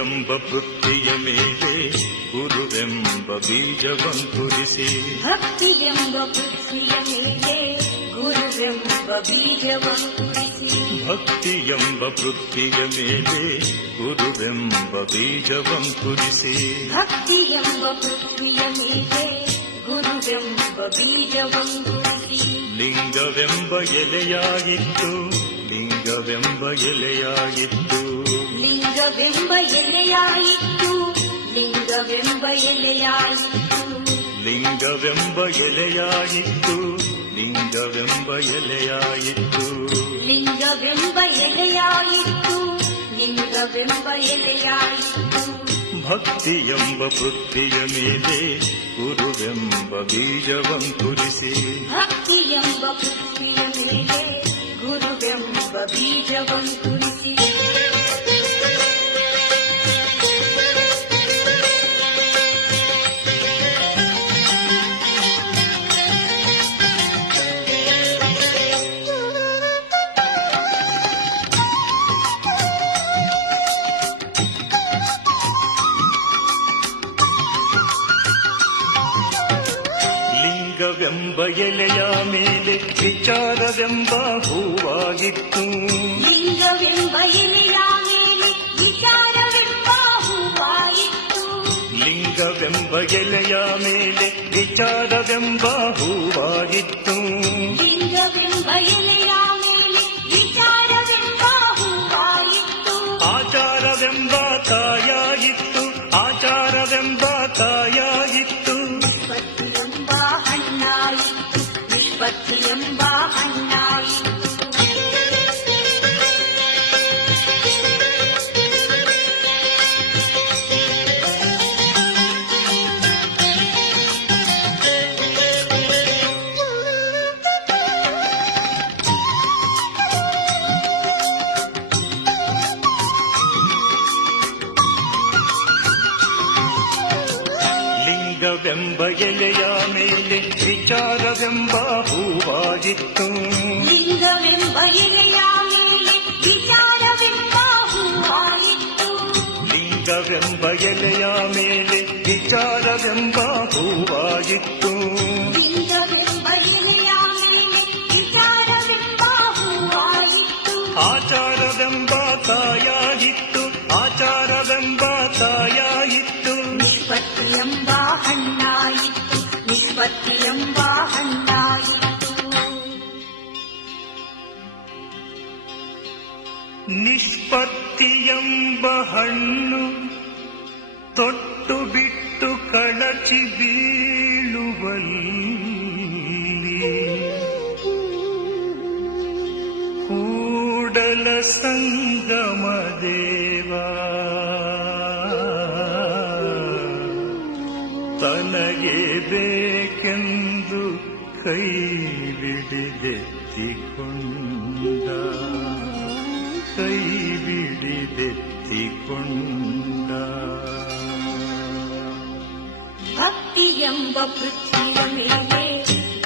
ಎಂಬ ಪೃಥ್ವಿಯ ಮೇಲೆ ಗುರುವೆಂಬ ಬೀಜವಂಕುರಿಸಿ ಭಕ್ತಿ ಎಂಬ ಪೃಥ್ವಿಯ ಮೇಲೆ ಗುರುವೆಂಬ ಬೀಜವಂಕುರಿಸಿ ಭಕ್ತಿ ಎಂಬ ಪೃಥ್ವಿಯ ಮೇಲೆ ಗುರುವೆಂಬ ಬೀಜವಂಕುರಿಸಿ ಭಕ್ತಿ ಎಂಬ ಪೃಥ್ವಿಯ ಮೇಲೆ ಗುರುವೆಂಬ ಬೀಜವಂಕುರಿಸಿ ಲಿಂಗವೆಂಬ ಎಲೆಯಾಗಿತ್ತು ಲಿಂಗವೆಂಬ ಎಲೆಯಾಗಿತ್ತು ಲಿಂಗವೆಂಬ ಎಲೆಯಾಯಿತು ಲಿಂಗವೆಂಬ ಎಲೆಯಾಯಿತು ಲಿಂಗವೆಂಬ ಎಲೆಯಾಗಿತ್ತು ಲಿಂಗವೆಂಬ ಎಲೆಯಾಗಿತ್ತು ಲಿಂಗವೆಂಬ ಎಲೆಯಾಯಿತು ಲಿಂಗವೆಂಬ ಎಲೆಯಾಯಿತು ಭಕ್ತಿ ಎಂಬ ಪೃಥ್ವಿಯ ಮೇಲೆ ಗುರುವೆಂಬ ಬೀಜವಂಕುರಿಸಿ ಭಕ್ತಿ ಎಂಬ ಪೃಥ್ವಿಯ ಮೇಲೆ ಗುರುವೆಂಬ ಬೀಜವಂಕುರಿಸಿ ಲಿಂಗವೆಂಬ ಎಲೆಯ ಮೇಲೆ ವಿಚಾರವೆಂಬ ಹೂವಾಗಿತ್ತು ಲಿಂಗವೆಂಬ ಎಲೆಯ ಮೇಲೆ ವಿಚಾರವೆಂಬ ಹೂವಾಯಿತು ಲಿಂಗವೆಂಬ ಎಲೆಯ ಮೇಲೆ ವಿಚಾರವೆಂಬ ಹೂವಾಗಿತ್ತು ಲಿಂಗವೆಂಬ ಎಲೆಯ ಮೇಲೆ ವಿಚಾರವೆಂಬ ಹೂವಾಯಿತು ಆಚಾರವೆಂಬ ಕಾಯಾಗಿತ್ತು ಆಚಾರವೆಂಬ ಕಾಯಾಗಿತ್ತು ನಿಷ್ಪತ್ತಿಯೆಂಬ ಹಣ್ಣಾಯಿತು ನಿಷ್ಪತ್ತಿಯೆಂಬ ಹಣ್ಣಾಯಿತು ಲಿಂಗವೆಂಬ ಎಲೆಯ ಮೇಲೆ ವಿಚಾರವೆಂಬ ಹೂವಾಗಿತ್ತು ಲಿಂಗವೆಂಬ ಎಲೆಯ ಮೇಲೆ ವಿಚಾರವೆಂಬ ಹೂವಾಯಿತು ಲಿಂಗವೆಂಬ ಎಲೆಯ ಮೇಲೆ ವಿಚಾರವೆಂಬ ಹೂವಾಗಿತ್ತು ಲಿಂಗವೆಂಬ ಎಲೆಯ ಮೇಲೆ ವಿಚಾರವೆಂಬ ಹೂವಾಯಿತು ಆಚಾರವೆಂಬ ಕಾಯಾಗಿತ್ತು ಆಚಾರವೆಂಬ ಕಾಯಾಗಿತ್ತು ನಿಷ್ಪತ್ತಿಯೆಂಬ ಹಣ್ಣಾಯಿತು ನಿಷ್ಪತ್ತಿಯೆಂಬ ಹಣ್ಣಾಯಿತು ನಿಷ್ಪತ್ತಿಯೆಂಬ ಹಣ್ಣು ತೊಟ್ಟು ಬಿಟ್ಟು ಕಳಚಿ ಬೀಳುವಲ್ಲಿ ಕೂಡಲ ಸಂಗಮ ದೇವಾ ತನಗೆ ಬೇಕೆಂದು ಕೈ ಬಿಡಿದೆತ್ತಿಕೊಂಡ ಕೈ ಬಿಡಿದೆತ್ತಿಕೊಂಡ ಭಕ್ತಿ ಎಂಬ ಪೃಥ್ವಿಯ ಮೇಲೆ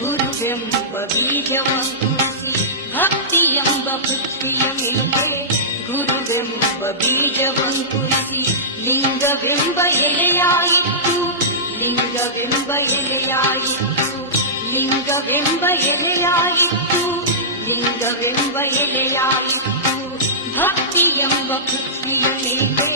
ಗುರುವೆಂಬ ಬೀಜವಂಕುರಿಸಿ ಭಕ್ತಿ ಎಂಬ ಪೃಥ್ವಿಯ ಮೇಲೆ ಗುರುವೆಂಬ ಬೀಜವಂಕುರಿಸಿ ಲಿಂಗವೆಂಬ ಎಲೆಯಾಯಿತು ಲಿಂಗವೆಂಬ ಎಲೆಯಾಯಿತು ಲಿಂಗವೆಂಬ ಎಲೆಯಾಯಿತು ಲಿಂಗವೆಂಬ ಎಲೆಯಾಯಿತು ಭಕ್ತಿ ಎಂಬ ಪೃಥ್ವಿಯ ಮೇಲೆ